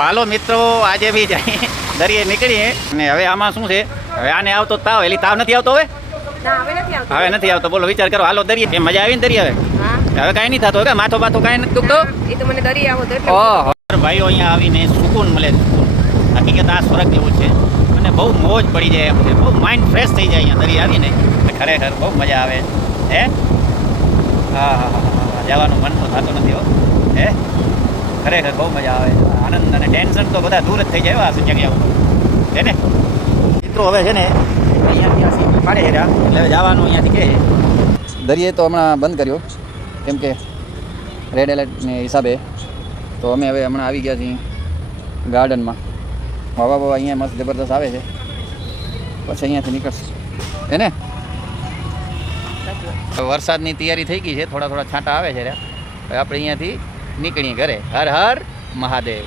હાલો મિત્રો, આજે બી જાય દરિયે નીકળીએ અને હવે આમાં શું છે, હવે આને આવતો તાવ, એલી તાવ નથી આવતો હવે નથી આવતો. બોલો વિચાર કરો, હાલો દરિયે. કેમ મજા આવી ને દરિયે? હવે કાંઈ નહીં થતો, માથો બાથો કાંઈ નથી દુખતો. ઓહો ભાઈઓ, અહીંયા આવીને સુકૂન મળે, સુકૂન. હકીકત આ સ્વર્ગ જેવું છે અને બહુ મોજ પડી જાય એમ છે, બહુ માઇન્ડ ફ્રેશ થઈ જાય અહીંયા દરિયે આવીને. ખરેખર બહુ મજા આવે હે. હા હા હા, જવાનું મન તો થતું નથી હો હે. ખરેખર બહુ મજા આવે, આનંદ અને ટેન્શન તો બધા દૂર જ થઈ જાય આ જગ્યા ઉપર છે ને. મિત્રો હવે છે ને અહીંયાથી પાડે હેરા, એટલે જવાનું અહીંયાથી કે દરિયે તો હમણાં બંધ કર્યો કેમ કે રેડ એલર્ટને હિસાબે. તો અમે હવે હમણાં આવી ગયા છીએ ગાર્ડનમાં. હવા બવા અહીંયા મસ્ત જબરદસ્ત આવે છે, પછી અહીંયાથી નીકળશે હે ને. વરસાદની તૈયારી થઈ ગઈ છે, થોડા થોડા છાંટા આવે છે. હવે આપણે અહીંયાથી નીકળીએ ઘરે. હર હર મહાદેવ.